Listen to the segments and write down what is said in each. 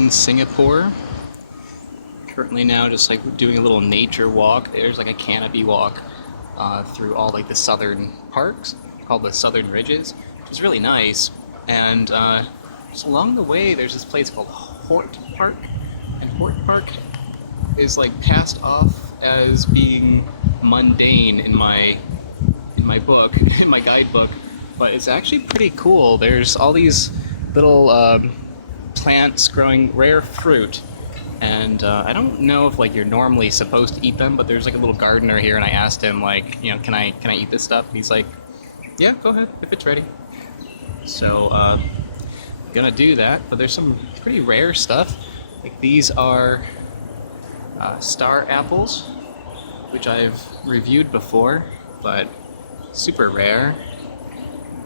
in Singapore. Currently now just like doing a little nature walk. There's like a canopy walk through all like the southern parks called the Southern Ridges, which is really nice. And just along the way there's this place called HortPark, and HortPark is like passed off as being mundane in my book, in my guidebook, but it's actually pretty cool. There's all these little plants growing rare fruit, and I don't know if like you're normally supposed to eat them, but there's like a little gardener here, and I asked him like, you know, can I eat this stuff? And he's like, yeah, go ahead if it's ready. So I'm gonna do that. But there's some pretty rare stuff. Like these are star apples, which I've reviewed before, but super rare.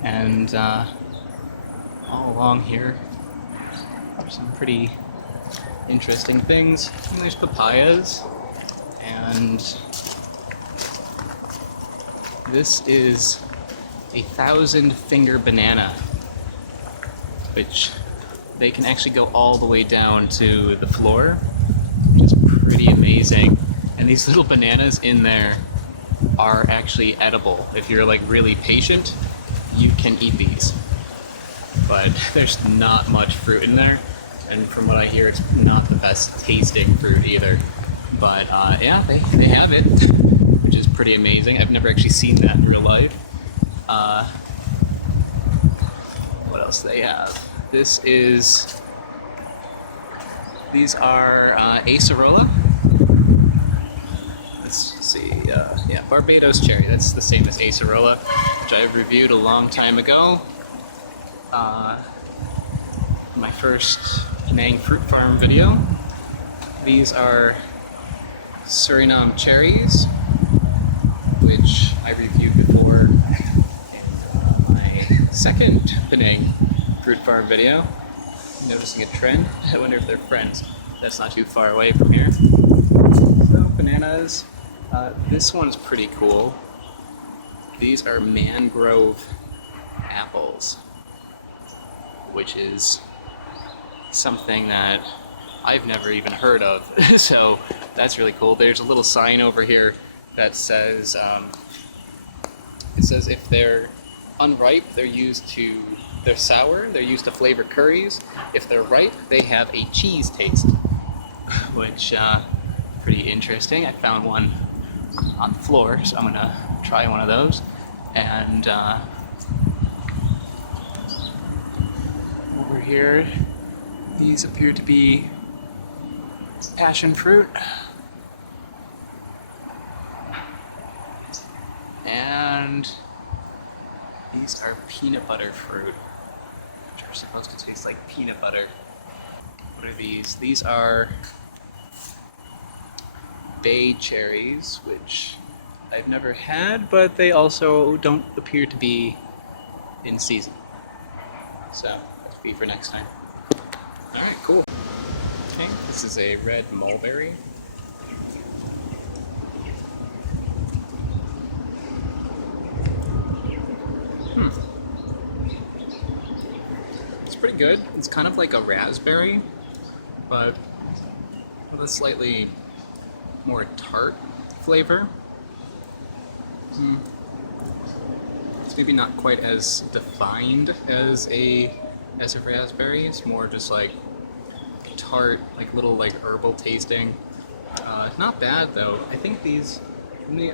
And all along here are some pretty interesting things. And there's papayas, and this is a 1,000-finger banana, which they can actually go all the way down to the floor, which is pretty amazing. And these little bananas in there are actually edible. If you're like really patient, you can eat these. But there's not much fruit in there, and from what I hear, it's not the best tasting fruit either. But yeah, they have it, which is pretty amazing. I've never actually seen that in real life. What else do they have? These are acerola. Let's see, yeah, Barbados cherry. That's the same as acerola, which I reviewed a long time ago. My first Penang fruit farm video. These are Surinam cherries, which I reviewed before in my second Penang fruit farm video. Noticing a trend. I wonder if they're friends. That's not too far away from here. So bananas. This one's pretty cool. These are mangrove apples, which is something that I've never even heard of. So that's really cool. There's a little sign over here that says, it says if they're unripe, they're sour, they're used to flavor curries. If they're ripe, they have a cheese taste, which pretty interesting. I found one on the floor, so I'm gonna try one of those. And over here, these appear to be passion fruit. And these are peanut butter fruit, which are supposed to taste like peanut butter. What are these? These are bay cherries, which I've never had, but they also don't appear to be in season. So that'll be for next time. Alright, cool. Okay, this is a red mulberry. It's pretty good. It's kind of like a raspberry, but with a slightly more tart flavor. It's maybe not quite as defined as a raspberry. It's more just like tart, like little like herbal tasting. Not bad though. I think these,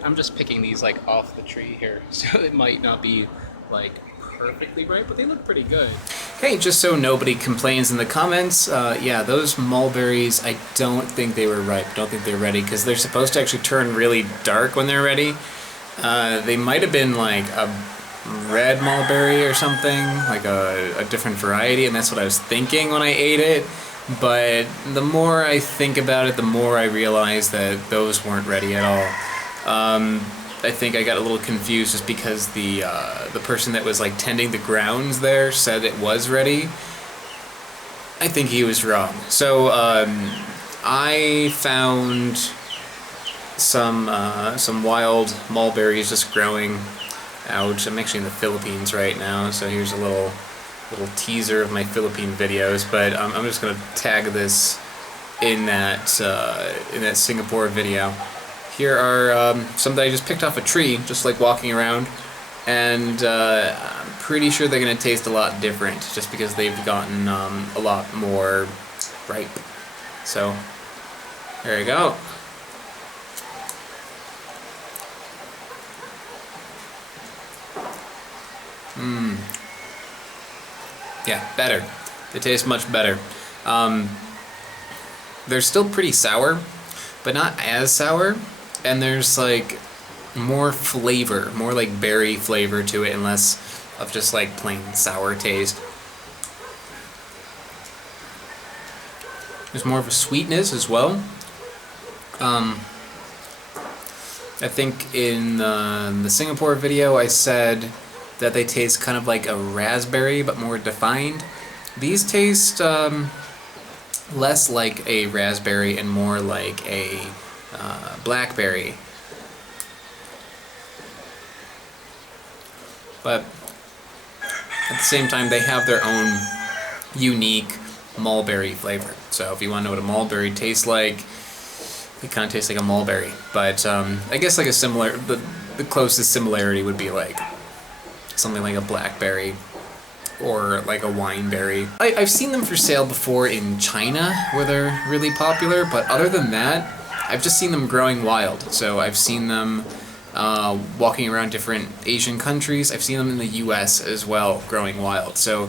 I'm just picking these like off the tree here, so it might not be like perfectly ripe, but they look pretty good. Hey, just so nobody complains in the comments, yeah, those mulberries, I don't think they were ripe. Don't think they're ready, because they're supposed to actually turn really dark when they're ready. They might have been like a red mulberry or something, like a different variety, and that's what I was thinking when I ate it. But the more I think about it, the more I realize that those weren't ready at all. I think I got a little confused just because the person that was like tending the grounds there said it was ready. I think he was wrong. So I found some wild mulberries just growing out. I'm actually in the Philippines right now, so here's a little little teaser of my Philippine videos, but I'm just gonna tag this in that Singapore video. Here are some that I just picked off a tree, just like walking around, and I'm pretty sure they're gonna taste a lot different, just because they've gotten a lot more ripe. So there you go. Yeah, better. They taste much better. They're still pretty sour, but not as sour, and there's like more flavor, more like berry flavor to it, and less of just like plain sour taste. There's more of a sweetness as well. I think in the Singapore video I said that they taste kind of like a raspberry, but more defined. These taste less like a raspberry and more like a blackberry. But at the same time, they have their own unique mulberry flavor. So if you want to know what a mulberry tastes like, it kind of tastes like a mulberry. But I guess like the closest similarity would be like something like a blackberry or like a wineberry. I've seen them for sale before in China where they're really popular, but other than that, I've just seen them growing wild. So I've seen them walking around different Asian countries. I've seen them in the US as well, growing wild. So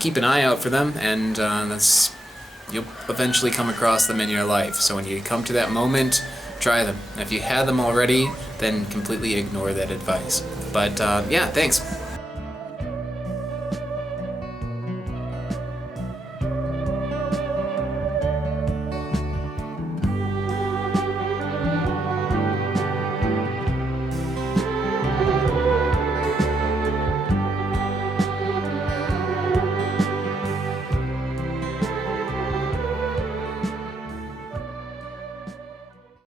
keep an eye out for them, and you'll eventually come across them in your life. So when you come to that moment, try them. And if you had them already, then completely ignore that advice. But yeah, thanks.